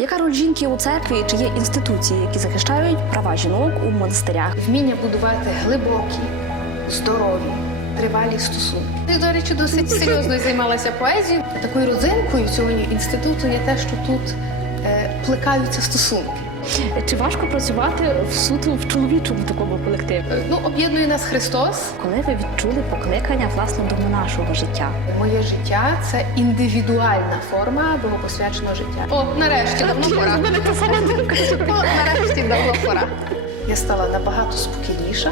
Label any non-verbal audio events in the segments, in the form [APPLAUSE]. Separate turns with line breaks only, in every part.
Яка роль жінки у церкві? Чи є інституції, які захищають права жінок у монастирях?
вміння будувати глибокі, здорові, тривалі стосунки. Ти, до речі, досить серйозно займалася поезією. Такою родзинкою цього інституту є те, що тут е, плекаються стосунки.
Чи важко працювати в суто в чоловічому такому колективі?
Е, Ну, об'єднує нас Христос.
Коли ви відчули покликання власне до монашого життя?
Моє життя це індивідуальна форма богопосвяченого життя. О, нарешті давно пора. О, нарешті давно пора. Я стала набагато спокійніша.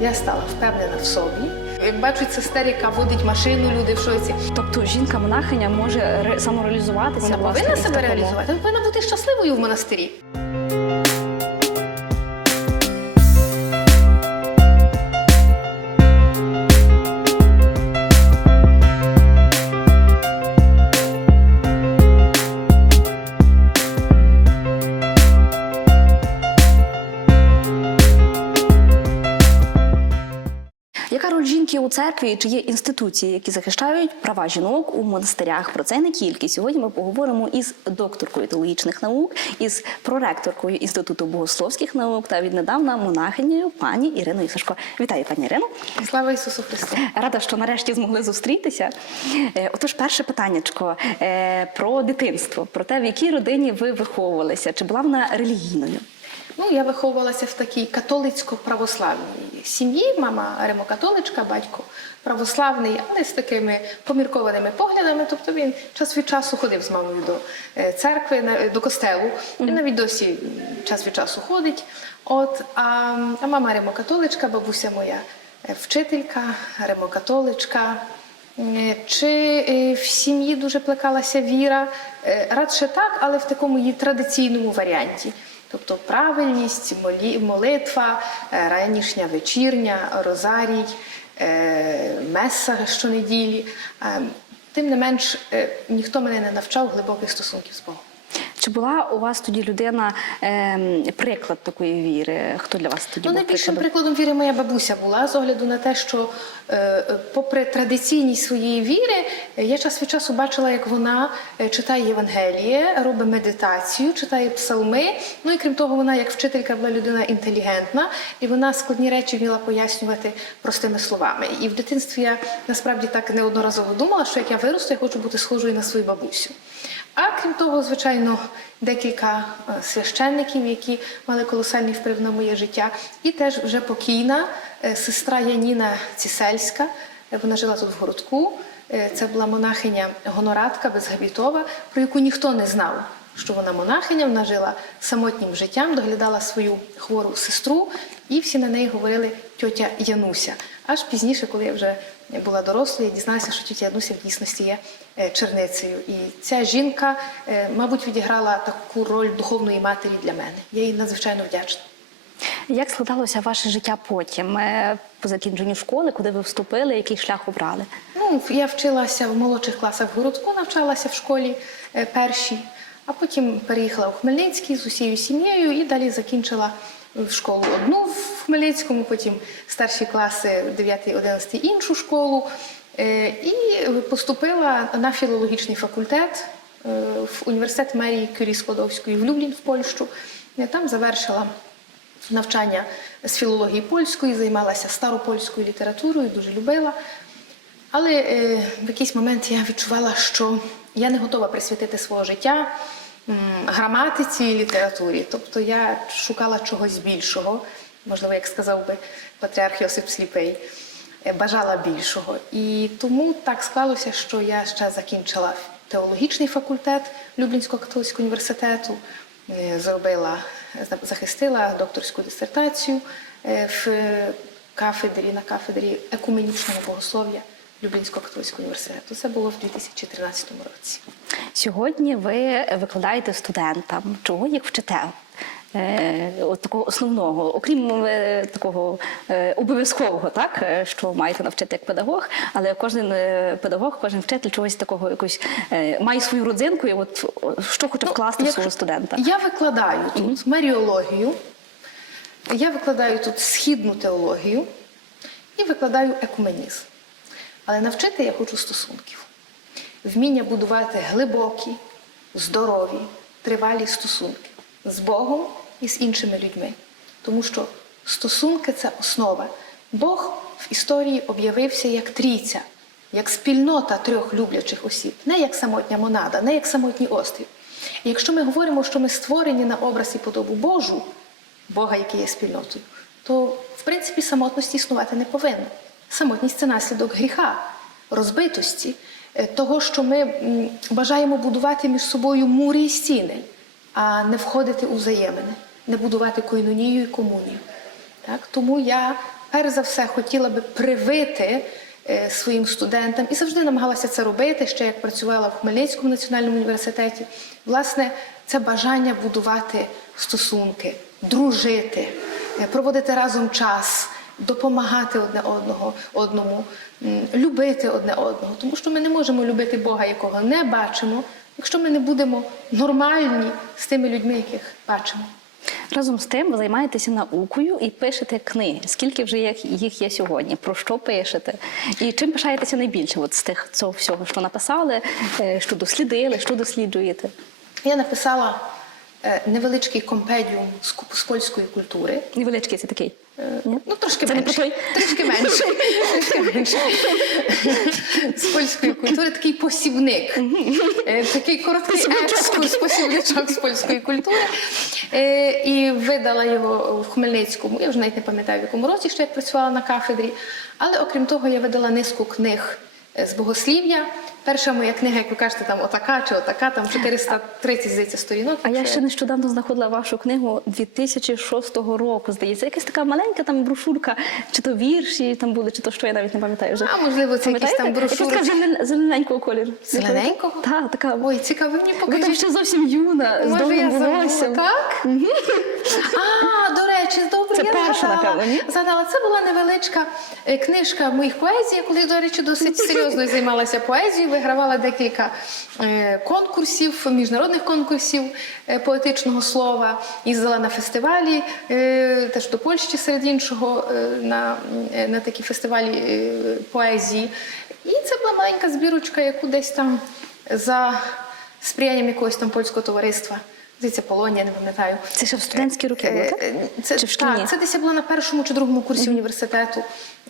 Я стала впевнена в собі. Як бачать сестер, яка водить машину, люди в шоці.
Тобто жінка-монахиня може ре- самореалізуватися
Вона повинна себе реалізувати. Вона повинна бути щасливою в монастирі.
Церкві? Чи є інституції, які захищають права жінок у монастирях? Про це не тільки. Сьогодні ми поговоримо із докторкою теологічних наук, із проректоркою Інституту богословських наук та віднедавна монахинею пані Іриною Сашко. Вітаю, пані Ірино.
Слава Ісусу Христу!
Рада, що нарешті змогли зустрітися. Е, Отож, перше питаннячко е, про дитинство, про те, в якій родині ви виховувалися, чи була вона релігійною?
Ну, я виховувалася в такій католицько-православній сім'ї. Мама римокатоличка, батько православний, але з такими поміркованими поглядами. Тобто він час від часу ходив з мамою до е, церкви, до костелу. Він навіть досі час від часу ходить. От, а, а мама римокатоличка, бабуся моя е, вчителька, римокатоличка. Е, Чи в сім'ї дуже плекалася віра? Радше так, але в такому її традиційному варіанті. Тобто правильність, молитва, е, ранішня вечірня, розарій, е, меса щонеділі. Е, Тим не менш, е, ніхто мене не навчав глибоких стосунків з Богом.
Чи була у вас тоді людина ем, приклад такої віри? Хто для вас тоді
Ну,
був
найбільшим
прикладом?
віри моя бабуся була з огляду на те, що, е, е, попри традиційність своєї віри, е, я час від часу бачила, як вона е, читає Євангеліє, робить медитацію, читає псалми. Ну і крім того, вона як вчителька була людина інтелігентна, і вона складні речі вміла пояснювати простими словами. І в дитинстві я насправді так неодноразово думала, що як я виросту, я хочу бути схожою на свою бабусю. А крім того, звичайно, декілька е, священників, які мали колосальний вплив на моє життя, і теж вже покійна е, сестра Яніна Цісельська. Е, Вона жила тут в городку. Це була монахиня гонорадка безгабітова, про яку ніхто не знав, що вона монахиня. Вона жила самотнім життям, доглядала свою хвору сестру, і всі на неї говорили тьотя Януся. Аж пізніше, коли я вже була дорослою, я дізналася, що тітя Януся в дійсності є черницею. І ця жінка, е, мабуть, відіграла таку роль духовної матері для мене. Я їй надзвичайно вдячна.
Як складалося ваше життя потім е, по закінченню школи, куди ви вступили, який шлях обрали?
Ну, я вчилася в молодших класах в городку, навчалася в школі е, першій, а потім переїхала у Хмельницький з усією сім'єю і далі закінчила школу одну в Хмельницькому, потім старші класи 9-11 іншу школу. Е, І поступила на філологічний факультет е, в університет мерії Кюрі Складовської в Люблін, в Польщу. Е, Там завершила навчання з філології польської, займалася старопольською літературою, дуже любила. Але в якийсь момент я відчувала, що я не готова присвятити свого життя граматиці і літературі. Тобто я шукала чогось більшого, можливо, як сказав би патріарх Йосип Сліпий, бажала більшого. І тому так склалося, що я ще закінчила теологічний факультет Люблінського католицького університету, е, зробила, захистила докторську дисертацію е, в кафедрі на кафедрі екуменічного богослов'я Люблінського католицького університету. Це було в 2013 році.
Сьогодні ви викладаєте студентам, чого їх вчите? Е, от такого основного, окрім е, такого е, обов'язкового, так що маєте навчити як педагог, але кожен педагог, кожен вчитель чогось такого якось має свою родзинку, і от що хоче вкласти в свого студента.
Я викладаю тут маріологію, я викладаю тут східну теологію і викладаю екуменізм. Але навчити я хочу стосунків. Вміння будувати глибокі, здорові, тривалі стосунки з Богом і з іншими людьми. Тому що стосунки це основа. Бог в історії об'явився як трійця, як спільнота трьох люблячих осіб, не як самотня монада, не як самотній острів. І якщо ми говоримо, що ми створені на образ і подобу Божу, Бога, який є спільнотою, то в принципі самотності існувати не повинно. Самотність це наслідок гріха, розбитості, е, того, що ми бажаємо будувати між собою мури і стіни, а не входити у взаємини, не будувати койнонію і комунію. Так? Тому я перш за все хотіла би привити е, своїм студентам і завжди намагалася це робити, ще як працювала в Хмельницькому національному університеті. Власне, це бажання будувати стосунки, дружити, е, проводити разом час, допомагати одне одного одному, любити одне одного. Тому що ми не можемо любити Бога, якого не бачимо, якщо ми не будемо нормальні з тими людьми, яких бачимо.
Разом з тим ви займаєтеся наукою і пишете книги. Скільки вже їх, є сьогодні? Про що пишете? І чим пишаєтеся найбільше от з тих цього всього, що написали, е, що дослідили, що досліджуєте?
Я написала е, невеличкий компедіум з польської культури.
Невеличкий це такий. Ні?
Ну, трошки
Це
менше.
той?
Трішки менше. З польської культури такий посібник. Е, Такий короткий екскурс, посібничок з польської культури. Е, І видала його в Хмельницькому. Я вже навіть не пам'ятаю, в якому році ще як працювала на кафедрі. Але окрім того, я видала низку книг е, з богослів'я. Перша моя книга, як ви кажете, там отака чи отака, там 430, здається, сторінок.
А я ще нещодавно знаходила вашу книгу 2006 року. Здається, якась така маленька там брошурка, чи то вірші там були, чи то що я навіть не пам'ятаю вже.
А, можливо, це якісь там брошури.
Якась така зелен- зелененького кольору.
Зелененького?
Так, така.
Ой, цікаво, мені
Ви там ще зовсім юна, з довгим волоссям.
так? А, до речі, добре,
Це
я
перша, напевно, ні?
Згадала, це була невеличка е, книжка моїх поезій. Я колись, до речі, досить серйозно займалася поезією, вигравала декілька е, конкурсів, міжнародних конкурсів е, поетичного слова. Їздила на фестивалі, е, теж до Польщі серед іншого, на, на такі фестивалі поезії. І це була маленька збірочка, яку десь там за сприянням якогось там польського товариства. Здається, Полонія, не пам'ятаю.
Це ще в студентські роки було,
Е,
так?
е, Це,
Чи в шкільні?
так, це десь я була на першому чи другому курсі університету.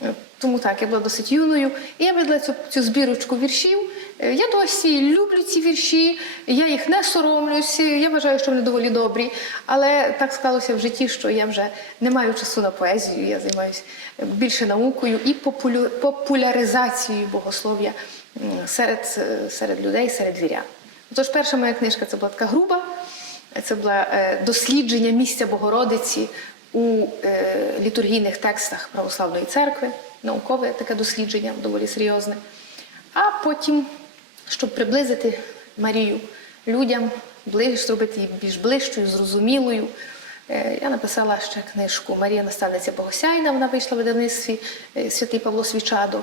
Е, Тому так, я була досить юною. І я видала цю, цю збірочку віршів. Я досі люблю ці вірші, я їх не соромлюсь. Я вважаю, що вони доволі добрі. Але так склалося в житті, що я вже не маю часу на поезію. Я займаюся більше наукою і популю- популяризацією богослов'я серед, серед людей, серед вірян. Тож перша моя книжка це була така груба. Це було е, дослідження місця Богородиці у е, літургійних текстах православної церкви, наукове таке дослідження, доволі серйозне. А потім, щоб приблизити Марію людям, зробити її більш ближчою, зрозумілою, я написала ще книжку Марія наставниця Богосяйна, вона вийшла в видавництві е, Святий Павло Свічадо.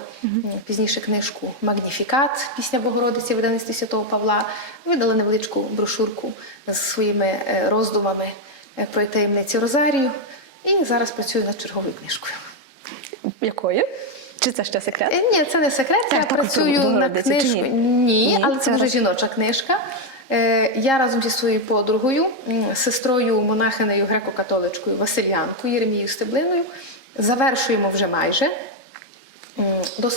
Пізніше книжку Магніфікат, пісня Богородиці, видавництві Святого Павла. Видала невеличку брошурку з своїми е, роздумами е, про таємниці Розарію. І зараз працюю над черговою книжкою.
Якою? Чи це ще секрет?
Е, Ні, це не секрет. Я
також
працюю
про
на
Богородицю, чи
книжку.
ні?
Ні, але це
це
дуже жіноча книжка. Е, Я разом зі своєю подругою, сестрою монахинею греко-католичкою Василянкою Єремією Стеблиною завершуємо вже майже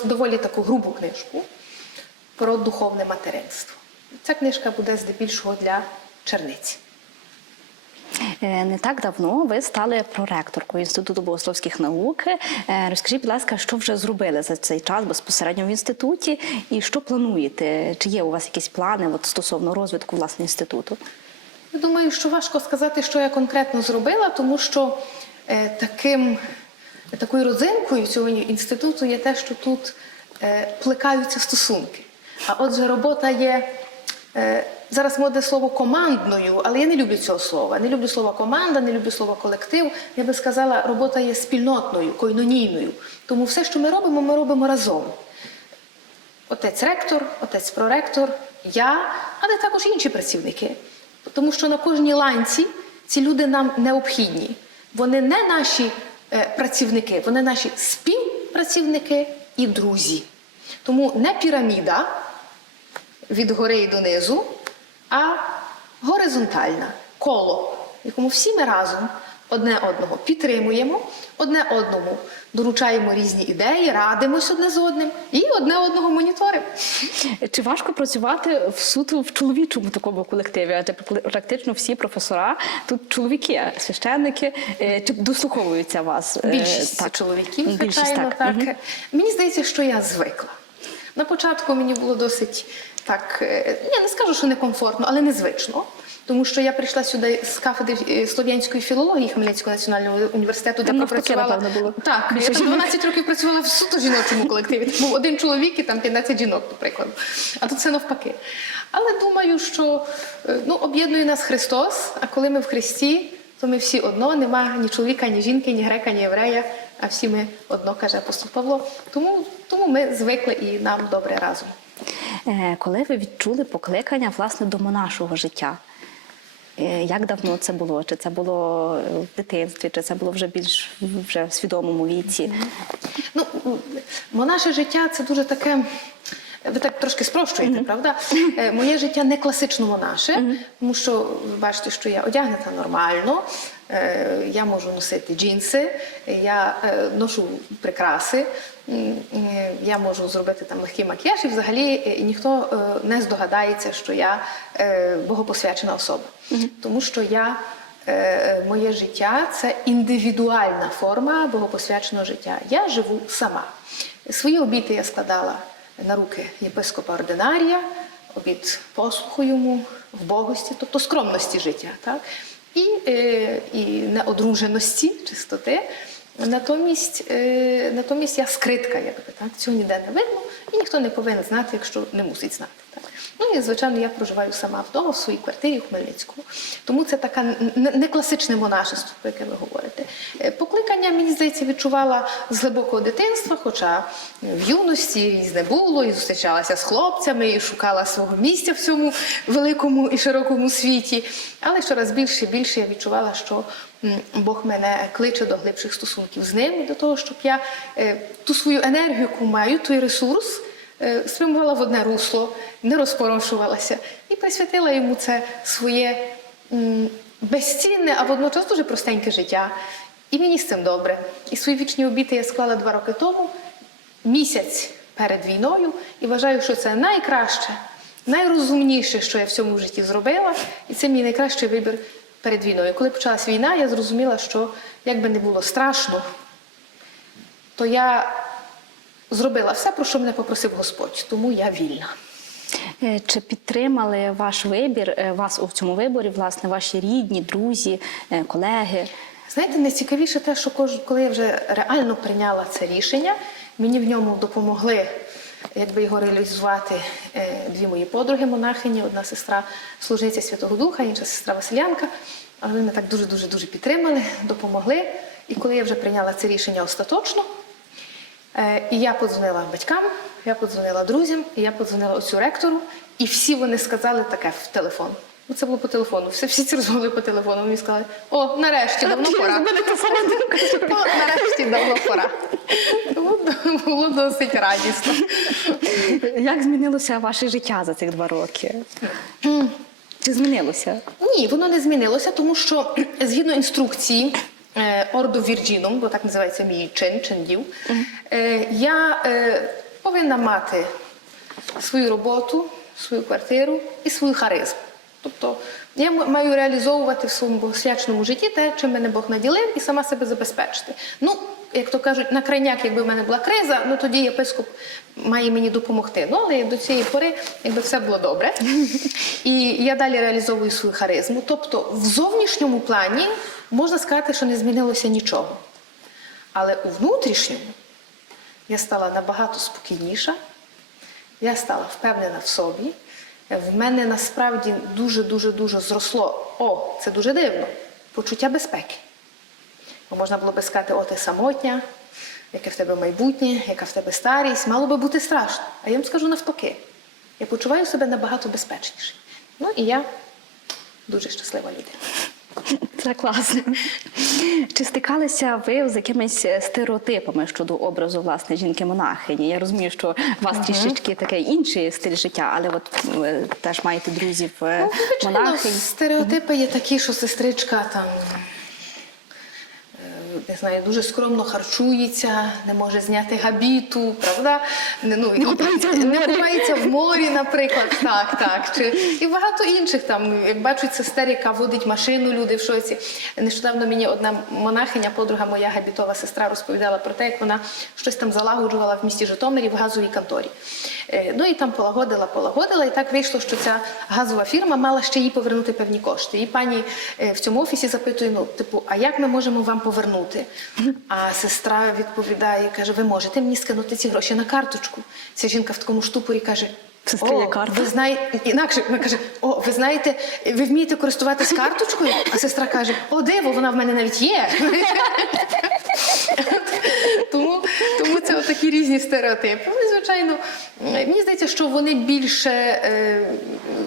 доволі таку грубу книжку про духовне материнство. Ця книжка буде здебільшого для черниць.
Е, Не так давно ви стали проректоркою Інституту богословських наук. Е, Розкажіть, будь ласка, що вже зробили за цей час безпосередньо в інституті, і що плануєте? Чи є у вас якісь плани от, стосовно розвитку власне інституту?
Я думаю, що важко сказати, що я конкретно зробила, тому що е, таким, такою родзинкою цього інституту є те, що тут е, плекаються стосунки. А отже, робота є. Е, Зараз моде слово командною, але я не люблю цього слова. Не люблю слова команда, не люблю слова колектив. Я би сказала, робота є спільнотною, койнонійною. Тому все, що ми робимо, ми робимо разом. Отець ректор, отець проректор, я, але також інші працівники. Тому що на кожній ланці ці люди нам необхідні. Вони не наші е, працівники, вони наші співпрацівники і друзі. Тому не піраміда від гори і донизу, а горизонтальна, коло, в якому всі ми разом одне одного підтримуємо, одне одному доручаємо різні ідеї, радимось одне з одним і одне одного моніторимо.
Чи важко працювати в суто в чоловічому такому колективі? Адже практично всі професора тут чоловіки, священники, Е, чи дослуховуються вас? Е,
Більшість
так.
чоловіків,
Більшість,
звичайно, так.
Мгм.
Мені здається, що я звикла. На початку мені було досить так, е, я не скажу, що некомфортно, але незвично. Тому що я прийшла сюди з кафедри е, слов'янської філології Хмельницького національного університету, де пропрацювала.
було
Так, я там
жінок.
12 років працювала в суто жіночому колективі. Був один чоловік і там 15 жінок, до прикладу. А тут це навпаки. Але думаю, що е, ну, об'єднує нас Христос, а коли ми в Христі, то ми всі одно, нема ні чоловіка, ні жінки, ні грека, ні єврея, а всі ми одно, каже апостол Павло. Тому, тому ми звикли і нам добре разом.
Е, Коли ви відчули покликання власне до монашого життя? Е, Як давно це було? Чи це було в дитинстві, чи це було вже більш вже в свідомому віці?
Ну, монаше життя це дуже таке. Ви так трошки спрощуєте, правда? Е, Моє життя не класично монаше, тому що ви бачите, що я одягнута нормально, е, я можу носити джинси, я е, ношу прикраси, е, я можу зробити там легкий макіяж, і взагалі е, ніхто е, не здогадається, що я е, богопосвячена особа. Тому що я моє життя це індивідуальна форма богопосвяченого життя. Я живу сама. Свої обіти я складала на руки єпископа ординарія, обід послуху йому, в богості, тобто скромності життя, так? І, і неодруженості, чистоти. Натомість, е, натомість я скритка, якби так, цього ніде не видно, і ніхто не повинен знати, якщо не мусить знати. Так. Ну і звичайно, я проживаю сама вдома в своїй квартирі у Хмельницькому. Тому це таке не класичне монашество, про яке ви говорите. Е, Покликання, мені здається, відчувала з глибокого дитинства, хоча в юності різне було, і зустрічалася з хлопцями, і шукала свого місця в цьому великому і широкому світі. Але щораз більше і більше я відчувала, що Бог мене кличе до глибших стосунків з ним, до того, щоб я е, ту свою енергію, яку маю, той ресурс е, спрямувала в одне русло, не розпорошувалася і присвятила йому це своє безцінне, а водночас дуже простеньке життя. І мені з цим добре. І свої вічні обіти я склала два роки тому, місяць перед війною, і вважаю, що це найкраще, найрозумніше, що я в цьому житті зробила, і це мій найкращий вибір перед війною. Коли почалась війна, я зрозуміла, що як би не було страшно, то я зробила все, про що мене попросив Господь, тому я вільна.
Е, Чи підтримали ваш вибір, е, вас у цьому виборі, власне, ваші рідні, друзі, е, колеги?
Знаєте, найцікавіше те, що коли я вже реально прийняла це рішення, мені в ньому допомогли, якби його реалізувати, е, дві мої подруги монахині, одна сестра служниця Святого Духа, інша сестра Василянка. Але вони мене так дуже дуже дуже підтримали, допомогли. І коли я вже прийняла це рішення остаточно, Е, І я подзвонила батькам, я подзвонила друзям, і я подзвонила оцю ректору, і всі вони сказали таке в телефон. Ну, це було по телефону. Всі, всі ці розмови по телефону. Мені сказали, о, нарешті, давно пора. Нарешті давно пора. Тому було досить радісно.
Як змінилося ваше життя за цих два роки? Чи змінилося?
Ні, воно не змінилося, тому що згідно інструкції е, Ордо Вірджіном, бо так називається мій чин, чин дів, е, я е, повинна мати свою роботу, свою квартиру і свою харизму. Тобто я маю реалізовувати в своєму богосвячному житті те, чим мене Бог наділив, і сама себе забезпечити. Ну, як то кажуть, на крайняк, якби в мене була криза, ну тоді єпископ має мені допомогти. Ну, але до цієї пори, якби все було добре. [LAUGHS] І я далі реалізовую свою харизму. Тобто, в зовнішньому плані можна сказати, що не змінилося нічого. Але у внутрішньому я стала набагато спокійніша, я стала впевнена в собі. В мене насправді дуже-дуже дуже зросло. О, це дуже дивно. Почуття безпеки. Бо можна було би сказати, о, ти самотня, яке в тебе майбутнє, яка в тебе старість, мало би бути страшно. А я вам скажу навпаки. Я почуваю себе набагато безпечніше. Ну і я дуже щаслива людина.
Це класно. Чи стикалися ви з якимись стереотипами щодо образу власне жінки-монахині? Я розумію, що у вас трішечки такий інший стиль життя, але от ви теж маєте друзів е,
Ну,
монахинь.
стереотипи є такі, що сестричка там. Не знаю, дуже скромно харчується, не може зняти габіту, правда? Не, ну,
Не купається
не купається в морі, наприклад, так, так. Чи, і багато інших там, як бачать сестер, яка водить машину, люди в шоці. Нещодавно мені одна монахиня, подруга моя габітова сестра, розповідала про те, як вона щось там залагоджувала в місті Житомирі в газовій конторі. Е, Ну і там полагодила, полагодила, і так вийшло, що ця газова фірма мала ще їй повернути певні кошти. І пані е, в цьому офісі запитує: ну, типу, а як ми можемо вам повернути? А сестра відповідає, каже: ви можете мені скинути ці гроші на карточку. Ця жінка в такому штупорі каже.
Сестри є карта.
ви знаєте, інакше вона каже: О, ви знаєте, ви вмієте користуватись карточкою? А сестра каже: О, диво, вона в мене навіть є. Тому, тому це такі різні стереотипи. І, звичайно, мені здається, що вони більше е,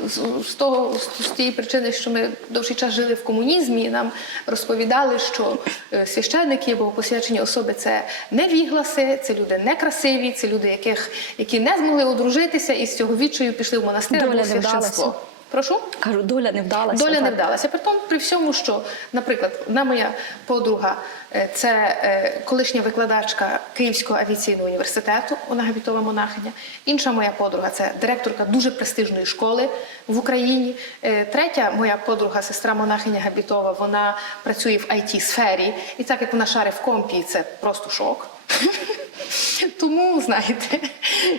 з, з того з тієї причини, що ми довший час жили в комунізмі, нам розповідали, що е, священники або посвячені особи це не вігласи, це люди некрасиві, це люди, яких які не змогли одружитися і з цього відчаю пішли в монастир або священство. Прошу?
Кажу, доля не вдалася.
Доля не вдалася. При тому, при всьому, що, наприклад, одна моя подруга е, це е, колишня викладачка Київського авіаційного університету, вона габітова монахиня. Інша моя подруга це директорка дуже престижної школи в Україні. Е, Третя моя подруга, сестра монахиня Габітова, вона працює в it сфері і так як вона шарить в компі, це просто шок. [LAUGHS] Тому, знаєте,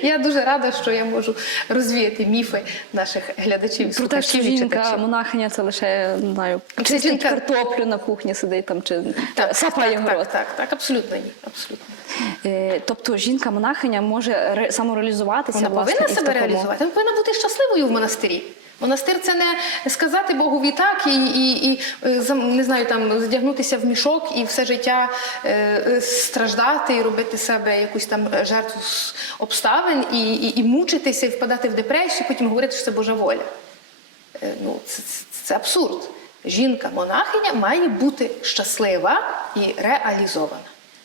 я дуже рада, що я можу розвіяти міфи наших глядачів.
Про те, що жінка монахиня це лише не знаю, чистить
жінка-
картоплю на кухні сидить там чи
Так,
сапає
так,
город.
так, так, так, абсолютно ні. Абсолютно.
Е, Тобто жінка-монахиня може ре- самореалізуватися
Вона
власне,
повинна себе
такому-
реалізувати. Вона повинна бути щасливою в монастирі. Монастир це не сказати Богові так і, і, і е, не знаю, там здягнутися в мішок і все життя е, е, страждати і робити себе якусь там жертву обставин і, і, і мучитися, і впадати в депресію, потім говорити, що це Божа воля. Е, Ну, це, це, це абсурд. Жінка-монахиня має бути щаслива і реалізована.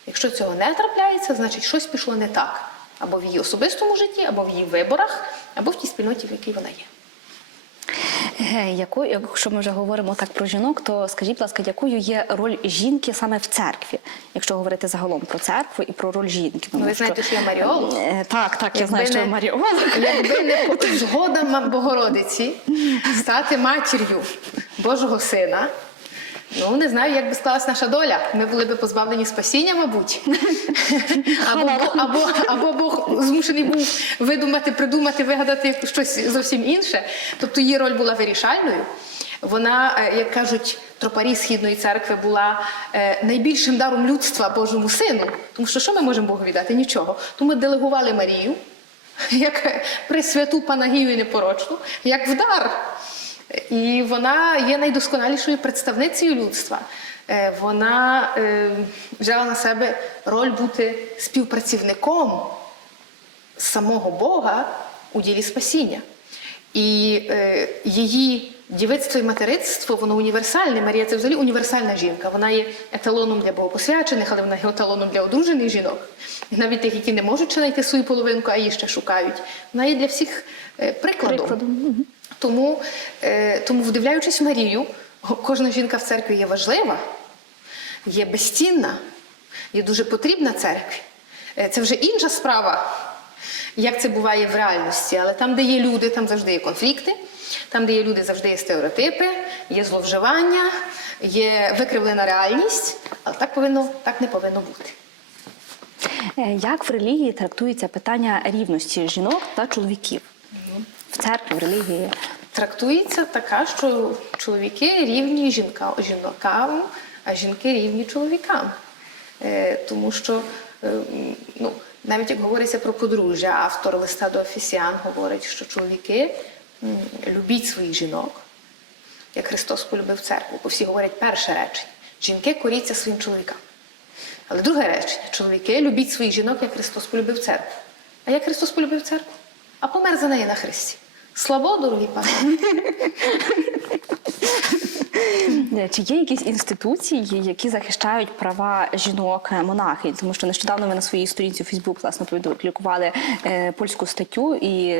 Якщо цього не трапляється, значить щось пішло не так. Або в її особистому житті, або в її виборах, або в тій спільноті, в якій вона є.
Е, Якою, якщо ми вже говоримо так про жінок, то скажіть, будь ласка, якою є роль жінки саме в церкві, якщо говорити загалом про церкву і про роль жінки? Тому
ви знаєте, що я маріолог?
Е, Так, так, я
Якби
знаю, що я маріолог.
Якби не [LAUGHS] по- Богородиці стати матір'ю Божого сина, ну не знаю, як би склалась наша доля. Ми були б позбавлені спасіння, мабуть. [LAUGHS] Або, Бо- або, або Бог змушений був видумати, придумати, вигадати щось зовсім інше. Тобто її роль була вирішальною. Вона, е, як кажуть, тропарі східної церкви була е, найбільшим даром людства Божому сину. Тому що що ми можемо Богу віддати? Нічого. Тому ми делегували Марію як пресвяту Панагію непорочну, як в дар. І вона є найдосконалішою представницею людства. Е, Вона е, взяла на себе роль бути співпрацівником самого Бога у ділі спасіння. І е, її дівицтво і материнство, воно універсальне. Марія це взагалі універсальна жінка. Вона є еталоном для богопосвячених, але вона є еталоном для одружених жінок. Навіть тих, які не можуть знайти свою половинку, а її ще шукають. Вона є для всіх прикладом.
Прикладом,
Тому, е, тому, вдивляючись в Марію, кожна жінка в церкві є важлива, є безцінна, є дуже потрібна церкві. Е, Це вже інша справа, як це буває в реальності. Але там, де є люди, там завжди є конфлікти, там, де є люди, завжди є стереотипи, є зловживання, є викривлена реальність, але так повинно, так не повинно бути.
Е, Як в релігії трактується питання рівності жінок та чоловіків? В церкві, в релігії.
Трактується така, що чоловіки рівні жінка, жінкам, а жінки рівні чоловікам. Е, тому що е, ну, навіть як говориться про подружжя, автор листа до Офісіан говорить, що чоловіки любіть своїх жінок, як Христос полюбив церкву. Бо всі говорять перше речення: жінки коріться своїм чоловікам. Але друге речення: чоловіки любіть своїх жінок, як Христос полюбив церкву. А як Христос полюбив церкву? А помер за неї на Христі. Слабо, дорогі пане! [LAUGHS]
Е, Чи є якісь інституції, які захищають права жінок е, монахинь? Тому що нещодавно ми на своїй сторінці у Фейсбук власне публікували е, польську статтю і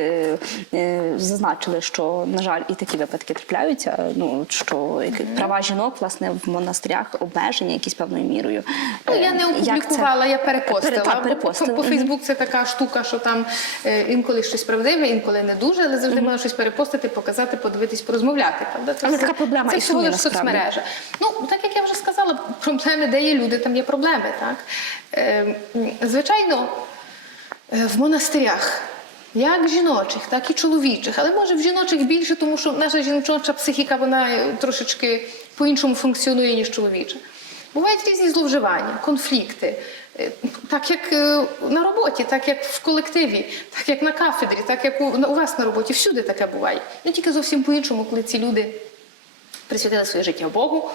зазначили, що на жаль і такі випадки трапляються. Ну що права жінок власне в монастирях обмежені якісь певною мірою.
Ну, я не опублікувала, я перепостила.
Пере- так,
Бо. По, Фейсбук це така штука, що там інколи щось правдиве, інколи не дуже, але завжди можна щось перепостити, показати, подивитись, порозмовляти. Правда? Це
Але така проблема
це всього лиш Ну, так як я вже сказала, проблеми, де є люди, там є проблеми. Так? Е, звичайно, е, в монастирях. Як жіночих, так і чоловічих, але може в жіночих більше, тому що наша жіноча психіка вона трошечки по-іншому функціонує, ніж чоловіча. Бувають різні зловживання, конфлікти, Е, так як е, на роботі, так як в колективі, так як на кафедрі, так як у, вас на роботі, всюди таке буває. Ну тільки зовсім по-іншому, коли ці люди присвятили своє життя Богу,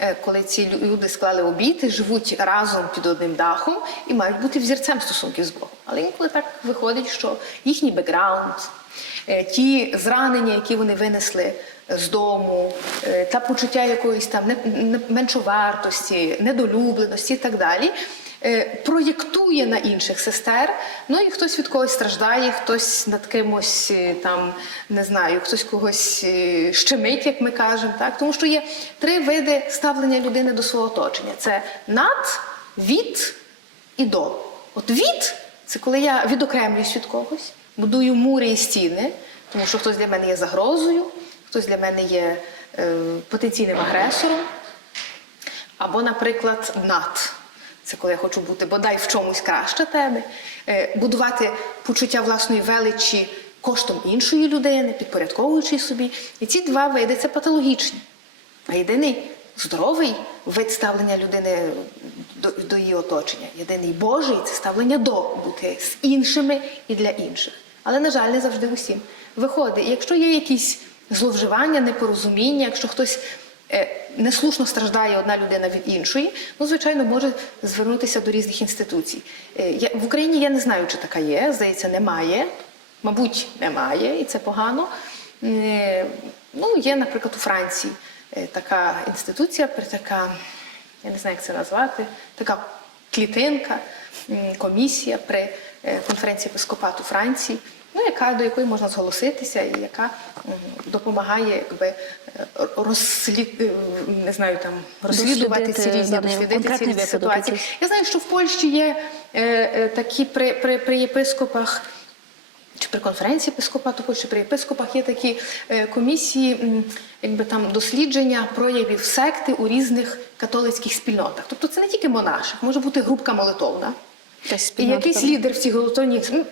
е, коли ці люди склали обіти, живуть разом під одним дахом і мають бути взірцем стосунків з Богом. Але інколи так виходить, що їхній бекграунд, е, ті зранення, які вони винесли з дому, е, та почуття якоїсь там меншовартості, недолюбленості і так далі. Е, Проєктує на інших сестер, ну і хтось від когось страждає, хтось над кимось е, там не знаю, хтось когось е, щемить, як ми кажемо, так тому що є три види ставлення людини до свого оточення: це над, від і до. От від це коли я відокремлююсь від когось, будую мури і стіни, тому що хтось для мене є загрозою, хтось для мене є е, потенційним агресором. Або, наприклад, над. Це коли я хочу бути бодай в чомусь краще тебе, Е, будувати почуття власної величі коштом іншої людини, підпорядковуючи собі. І ці два види це патологічні. А єдиний здоровий вид ставлення людини до, до її оточення, єдиний Божий це ставлення до бути з іншими і для інших. Але, на жаль, не завжди усім виходить. І якщо є якісь зловживання, непорозуміння, якщо хтось неслушно страждає одна людина від іншої, ну, звичайно, може звернутися до різних інституцій. Е, в Україні я не знаю, чи така є, здається, немає. Мабуть, немає, і це погано. Е, Ну, є, наприклад, у Франції е, така інституція, така, я не знаю, як це назвати, така клітинка, комісія при е, конференції епископату Франції, ну, яка, до якої можна зголоситися і яка допомагає якби, е, розслід, е, не знаю, там, розслідувати ці різні, дослідити ці різні ситуації. Я знаю, що в Польщі є е, е, такі при, при, при єпископах. Чи при конференції епископату Польщі, при єпископах є такі е, комісії, м, якби там дослідження проявів секти у різних католицьких спільнотах. Тобто це не тільки монашик, може бути групка молитовна. І якийсь лідер в цій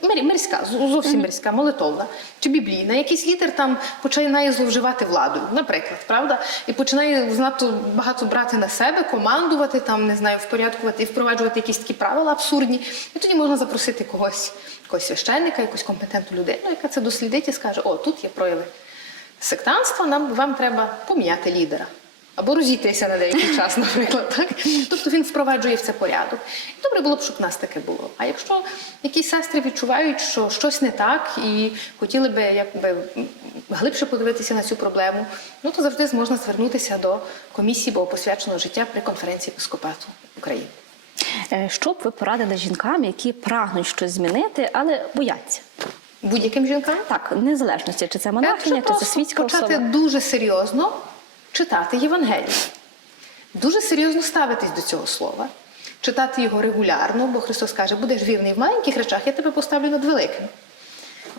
мир- мирська, зовсім мирська, молитовна чи біблійна, якийсь лідер там починає зловживати владою, наприклад, правда? І починає знато багато брати на себе, командувати, там, не знаю, впорядкувати і впроваджувати якісь такі правила абсурдні. І тоді можна запросити когось, якогось священника, якусь компетентну людину, яка це дослідить і скаже: о, тут є прояви сектанства, нам вам треба поміняти лідера. Або розійтися на деякий час, [LAUGHS] наприклад, так? Тобто він впроваджує в це порядок. І добре було б, щоб в нас таке було. А якщо якісь сестри відчувають, що щось не так, і хотіли би якби глибше подивитися на цю проблему, ну то завжди можна звернутися до комісії богопосвяченого життя при конференції епископату України.
Е, Що б ви порадили жінкам, які прагнуть щось змінити, але бояться?
Будь-яким жінкам
Так, незалежності, чи це монахиня, чи це світська
почати дуже серйозно читати Євангеліє, дуже серйозно ставитись до цього слова, читати його регулярно, бо Христос каже, будеш вірний в маленьких речах, я тебе поставлю над великими.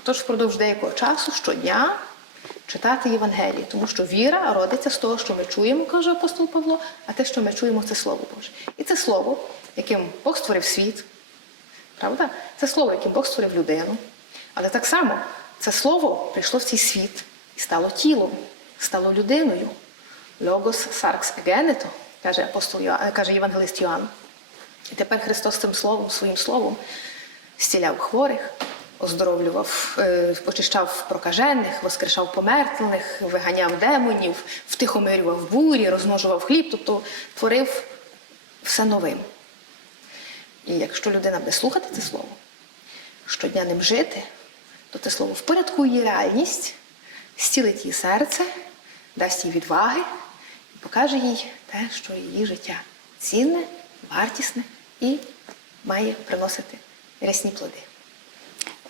Тож впродовж деякого часу щодня читати Євангеліє, тому що віра родиться з того, що ми чуємо, каже апостол Павло, а те, що ми чуємо, це Слово Боже. І це слово, яким Бог створив світ, Правда? Це слово, яким Бог створив людину. Але так само це слово прийшло в цей світ і стало тілом, стало людиною. Логос саркс егенето, каже апостол Йоанн, каже Євангелист Йоанн. І тепер Христос цим словом, своїм словом зціляв хворих, оздоровлював, е, очищав прокажених, воскрешав помертвлених, виганяв демонів, втихомирював бурі, розмножував хліб, тобто творив все новим. І якщо людина буде слухати це слово, щодня ним жити, то це слово впорядкує реальність, зцілить її серце, дасть їй відваги покаже їй те, що її життя цінне, вартісне і має приносити рясні плоди.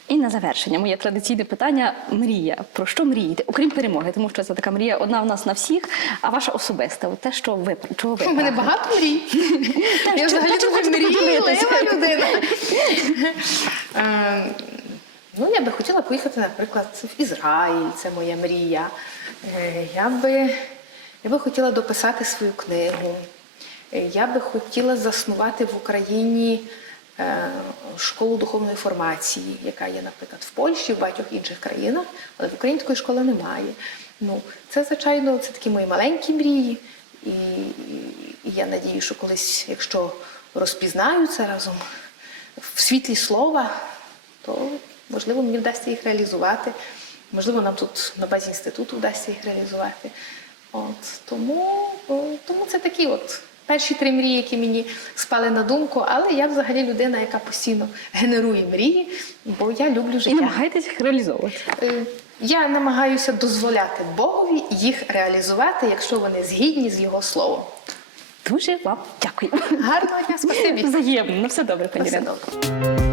І на завершення моє традиційне питання: мрія. Про що мрієте? Окрім перемоги, тому що це така мрія одна в нас на всіх, а ваша особиста, те, що ви чого ви
У мене багато мрій. [LAUGHS] Я взагалі дуже мрійлива людина. Ну, я би хотіла поїхати, наприклад, в Ізраїль, це моя мрія. Е, Я би, я би хотіла дописати свою книгу. Е, Я би хотіла заснувати в Україні е, школу духовної формації, яка є, наприклад, в Польщі, в багатьох інших країнах, але в української школи немає. Ну, це, звичайно, це такі мої маленькі мрії. І, і я надію, що колись, якщо розпізнаю це разом в світлі слова, то можливо мені вдасться їх реалізувати. Можливо, нам тут на базі інституту вдасться їх реалізувати. От тому, тому це такі от перші три мрії, які мені спали на думку. Але я взагалі людина, яка постійно генерує мрії, бо я люблю
І
життя.
намагаєтесь їх реалізовувати.
Е, Я намагаюся дозволяти Богові їх реалізувати, якщо вони згідні з його словом.
Дуже вам дякую.
Гарного дня, спасибі.
Взаємно, на все добре, пані
добре.